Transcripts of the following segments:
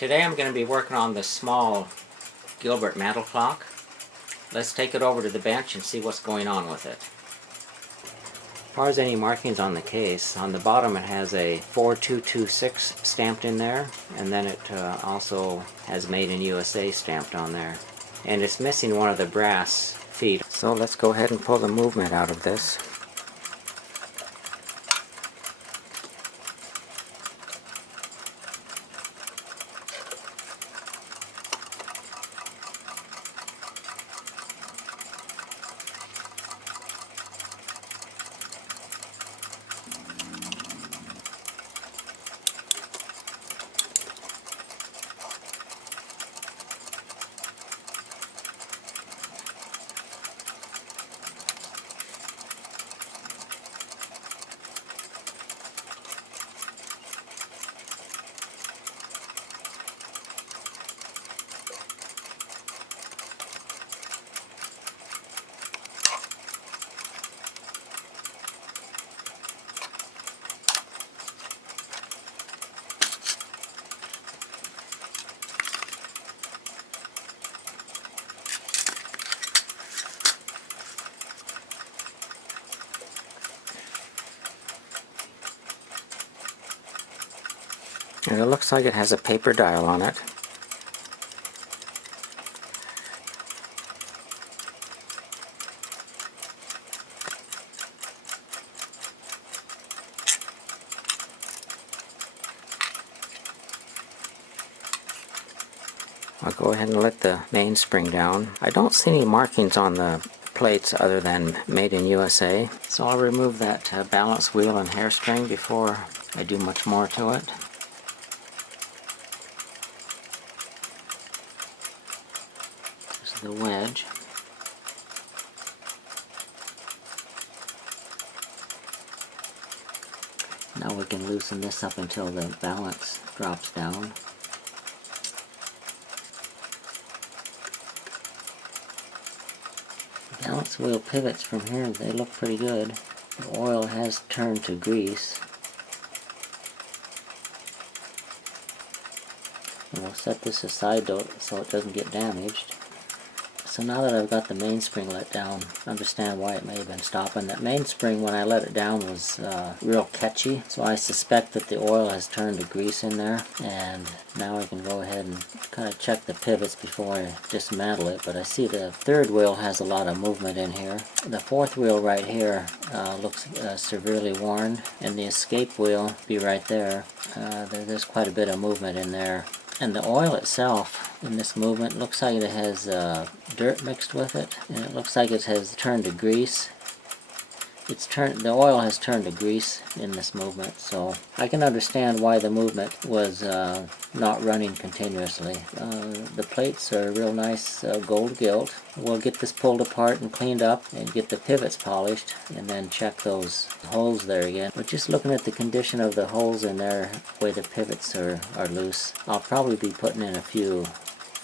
Today I'm going to be working on this small Gilbert mantle clock. Let's take it over to the bench and see what's going on with it. As far as any markings on the case, on the bottom it has a 4226 stamped in there, and then it also has Made in USA stamped on there. And it's missing one of the brass feet. So let's go ahead and pull the movement out of this. And it looks like it has a paper dial on it. I'll go ahead and let the mainspring down. I don't see any markings on the plates other than Made in USA. So I'll remove that balance wheel and hairspring before I do much more to it. The wedge. Now we can loosen this up until the balance drops down. Balance wheel pivots from here, they look pretty good. The oil has turned to grease. And we'll set this aside though so it doesn't get damaged. So now that I've got the mainspring let down, understand why it may have been stopping. That mainspring, when I let it down, was real catchy, so I suspect that the oil has turned to grease in there. And now I can go ahead and kind of check the pivots before I dismantle it. But I see the third wheel has a lot of movement in here. The fourth wheel right here looks severely worn, and the escape wheel be right there. There's quite a bit of movement in there. And the oil itself in this movement looks like it has dirt mixed with it, and it looks like it has turned to grease. The oil has turned to grease in this movement, so I can understand why the movement was not running continuously. The plates are real nice gold gilt. We'll get this pulled apart and cleaned up and get the pivots polished and then check those holes there again. But just looking at the condition of the holes in there, the way the pivots are loose, I'll probably be putting in a few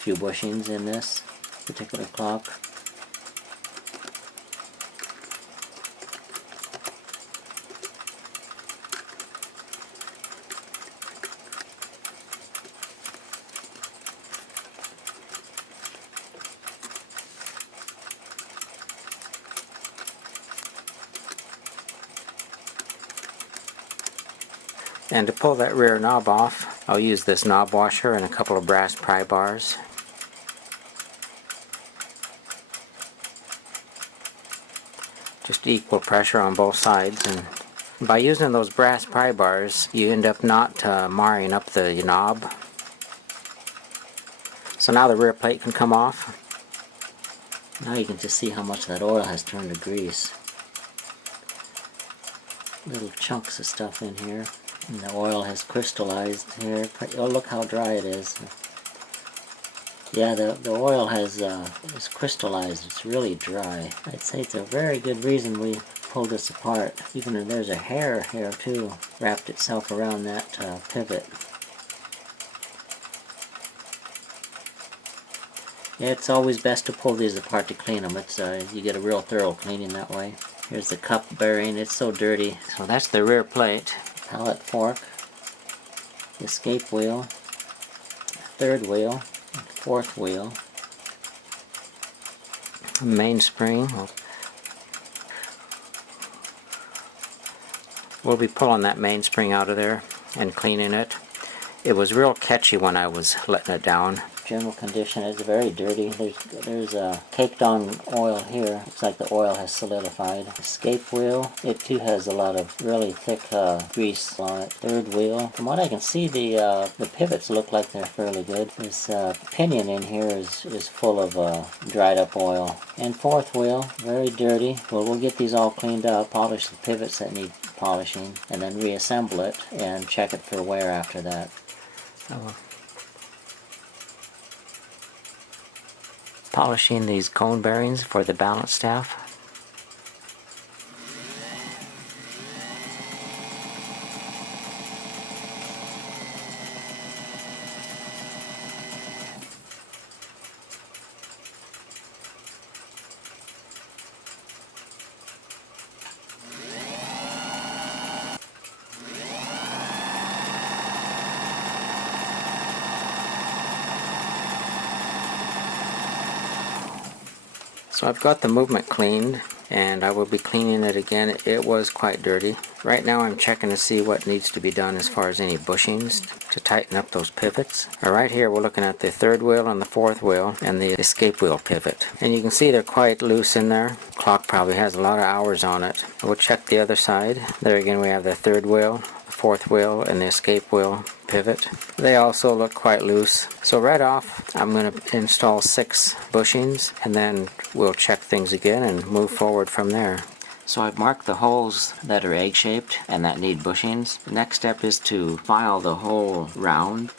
bushings in this particular clock. And to pull that rear knob off, I'll use this knob washer and a couple of brass pry bars. Just equal pressure on both sides, and by using those brass pry bars you end up not marring up the knob. So now the rear plate can come off. Now you can just see how much that oil has turned to grease. Little chunks of stuff in here. And the oil has crystallized here. Oh, look how dry it is. Yeah, the oil has is crystallized. It's really dry. I'd say it's a very good reason we pulled this apart. Even if there's a hair here too, wrapped itself around that pivot. Yeah, it's always best to pull these apart to clean them. It's you get a real thorough cleaning that way. Here's the cup bearing. It's so dirty. So that's the rear plate. Pallet fork. Escape wheel. third wheel, fourth wheel, mainspring. We'll be pulling that mainspring out of there and cleaning it. It was real catchy when I was letting it down. General condition is very dirty. There's a caked on oil here. Looks like the oil has solidified. Escape wheel, it too has a lot of really thick grease on it. Third wheel, from what I can see, the pivots look like they're fairly good. This pinion in here is full of dried up oil. And fourth wheel, very dirty. Well, we'll get these all cleaned up, polish the pivots that need polishing, and then reassemble it and check it for wear after that. So, polishing these cone bearings for the balance staff. So I've got the movement cleaned, and I will be cleaning it again. It was quite dirty. Right now I'm checking to see what needs to be done as far as any bushings to tighten up those pivots. Right here we're looking at the third wheel and the fourth wheel and the escape wheel pivot. And you can see they're quite loose in there. Clock probably has a lot of hours on it. We'll check the other side. There again we have the third wheel, the fourth wheel, and the escape wheel pivot. They also look quite loose. So right off I'm going to install 6 bushings, and then we'll check things again and move forward from there. So I've marked the holes that are egg-shaped and that need bushings. The next step is to file the hole round.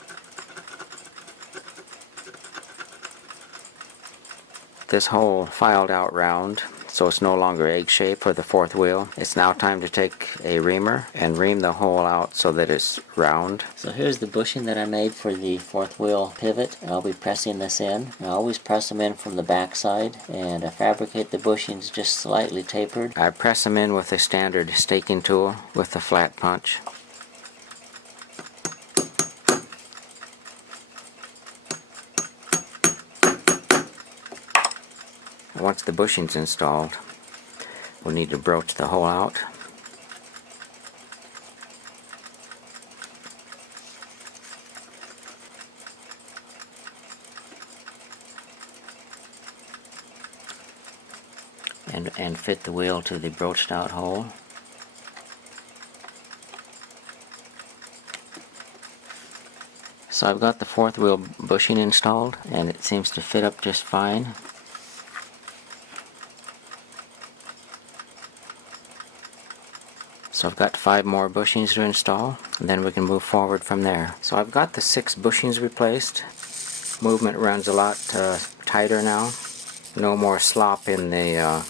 This hole filed out round, so it's no longer egg-shaped for the fourth wheel. It's now time to take a reamer and ream the hole out so that it's round. So here's the bushing that I made for the fourth wheel pivot. I'll be pressing this in. I always press them in from the back side, and I fabricate the bushings just slightly tapered. I press them in with a standard staking tool with the flat punch. Once the bushing's installed, we'll need to broach the hole out. And fit the wheel to the broached out hole. So I've got the fourth wheel bushing installed, and it seems to fit up just fine. So I've got 5 more bushings to install, and then we can move forward from there. So I've got the 6 bushings replaced. Movement runs a lot tighter now. No more slop in the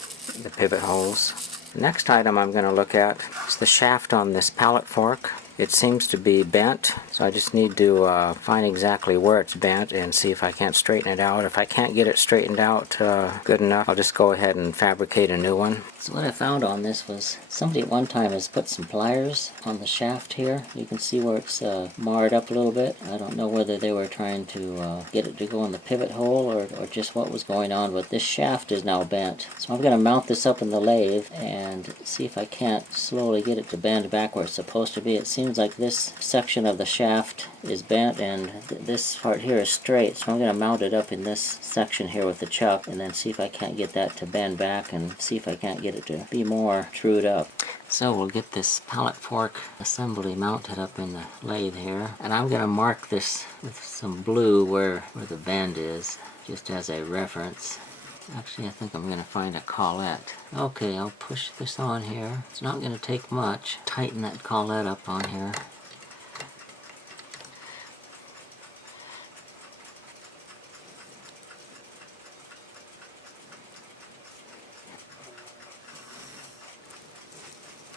pivot holes. The next item I'm going to look at is the shaft on this pallet fork. It seems to be bent, so I just need to find exactly where it's bent and see if I can't straighten it out. If I can't get it straightened out good enough, I'll just go ahead and fabricate a new one. So what I found on this was somebody at one time has put some pliers on the shaft here. You can see where it's marred up a little bit. I don't know whether they were trying to get it to go in the pivot hole or just what was going on, but this shaft is now bent. So I'm going to mount this up in the lathe and see if I can't slowly get it to bend back where it's supposed to be. It seems like this section of the shaft is bent and this part here is straight, so I'm going to mount it up in this section here with the chuck and then see if I can't get that to bend back and see if I can't get it to be more trued up. So we'll get this pallet fork assembly mounted up in the lathe here, and I'm going to mark this with some blue where the bend is, just as a reference. Actually, I think I'm going to find a collet. Okay, I'll push this on here. It's not going to take much. Tighten that collet up on here.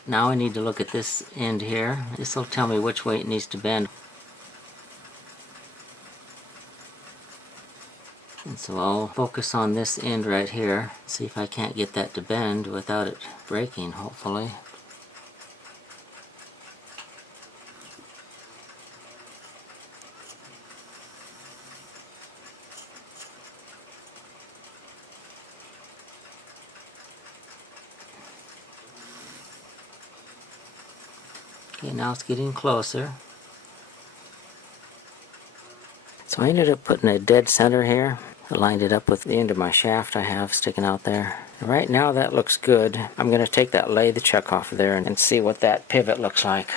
Now I need to look at this end here. This will tell me which way it needs to bend. And so I'll focus on this end right here, see if I can't get that to bend without it breaking, hopefully. Okay, now it's getting closer. So I ended up putting a dead center here. I lined it up with the end of my shaft I have sticking out there. Right now that looks good. I'm going to take that lathe chuck off of there and see what that pivot looks like.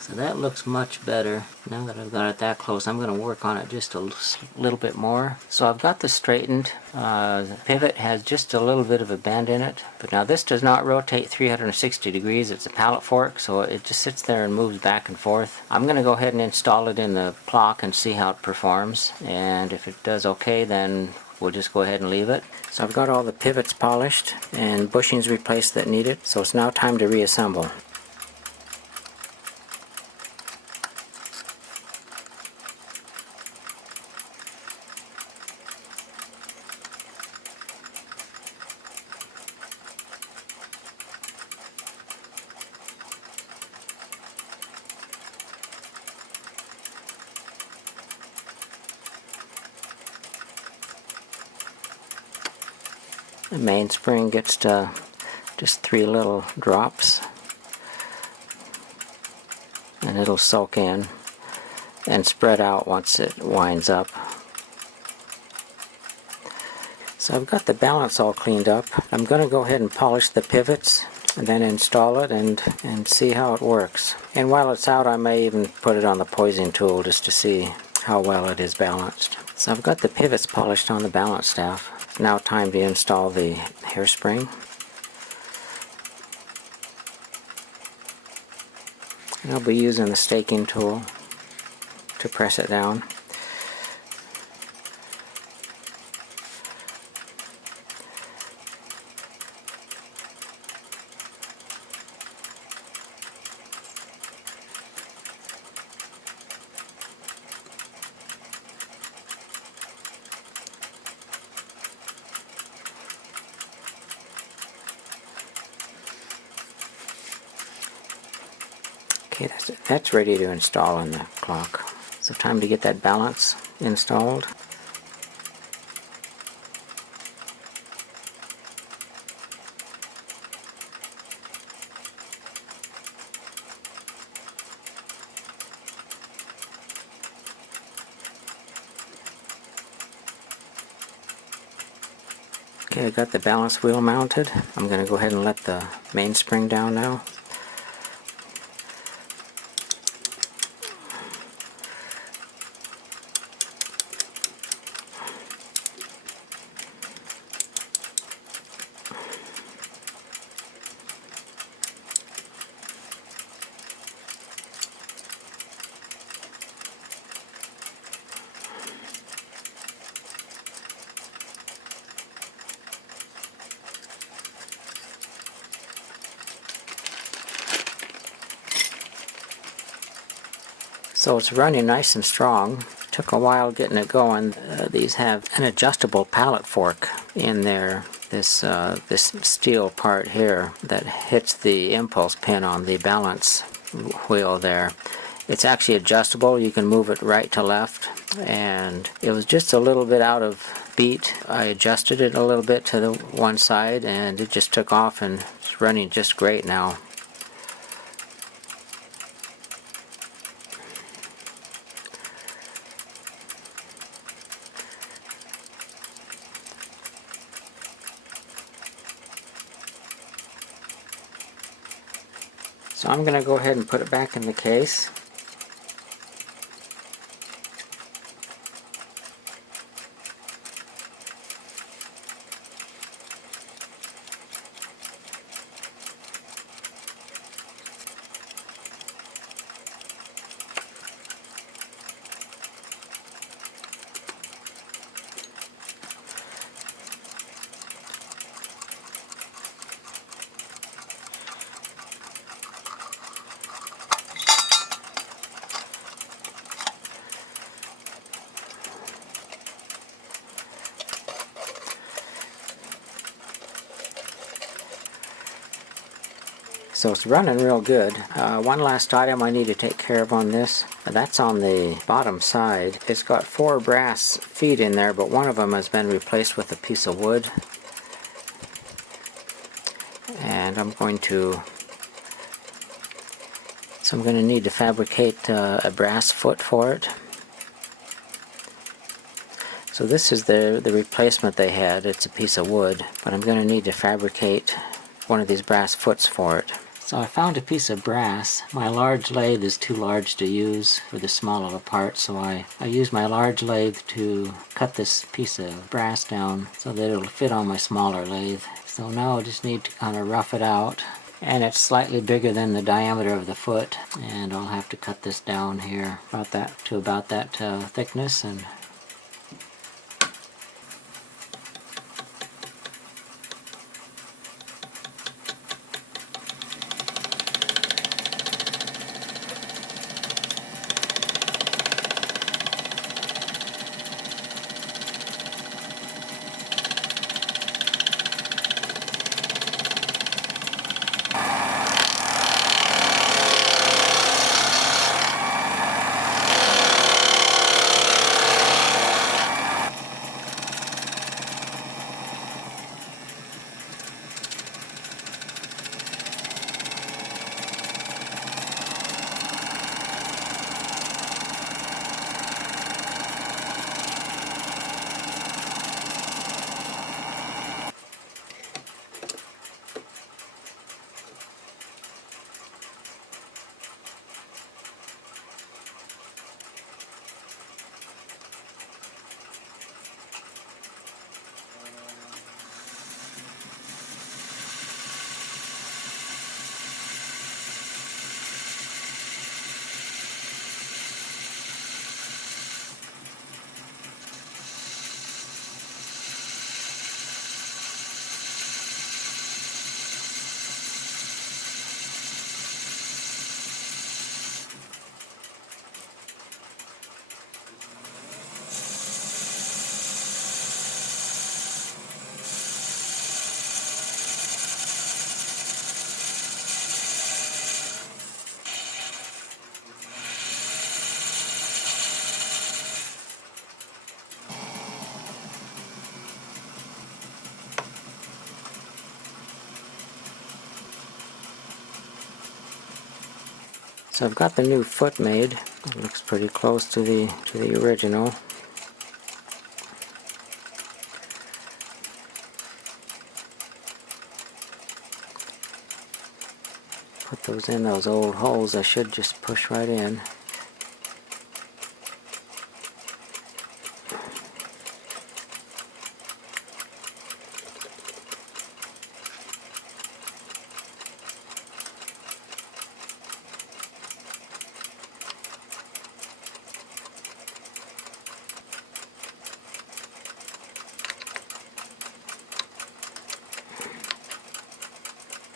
So that looks much better. Now that I've got it that close, I'm going to work on it just a little bit more. So I've got this straightened. The pivot has just a little bit of a bend in it. But now this does not rotate 360 degrees. It's a pallet fork, so it just sits there and moves back and forth. I'm going to go ahead and install it in the clock and see how it performs. And if it does okay, then we'll just go ahead and leave it. So I've got all the pivots polished and bushings replaced that need it. So it's now time to reassemble. The mainspring gets to just 3 little drops and it'll soak in and spread out once it winds up. So I've got the balance all cleaned up. I'm going to go ahead and polish the pivots and then install it and see how it works. And while it's out, I may even put it on the poising tool just to see how well it is balanced. So I've got the pivots polished on the balance staff. It's now time to install the hairspring. And I'll be using the staking tool to press it down. Okay, that's ready to install in the clock. So time to get that balance installed. Okay, I got the balance wheel mounted. I'm going to go ahead and let the mainspring down now. So it's running nice and strong. Took a while getting it going. These have an adjustable pallet fork in there. This steel part here that hits the impulse pin on the balance wheel there. It's actually adjustable. You can move it right to left, and it was just a little bit out of beat. I adjusted it a little bit to the one side and it just took off and it's running just great now. So I'm going to go ahead and put it back in the case. So it's running real good. One last item I need to take care of on this. That's on the bottom side. It's got 4 brass feet in there, but one of them has been replaced with a piece of wood. And and I'm going to need to fabricate a brass foot for it. So this is the replacement they had. It's a piece of wood, but I'm going to need to fabricate one of these brass foots for it. So I found a piece of brass. My large lathe is too large to use for the small of a part, so I use my large lathe to cut this piece of brass down so that it'll fit on my smaller lathe. So now I just need to kind of rough it out. And it's slightly bigger than the diameter of the foot, and I'll have to cut this down here about that thickness. And so I've got the new foot made. It looks pretty close to the original. Put those in those old holes. I should just push right in.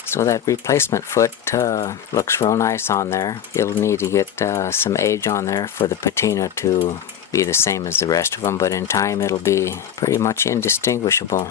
So that replacement foot looks real nice on there. It'll need to get some age on there for the patina to be the same as the rest of them, but in time it'll be pretty much indistinguishable.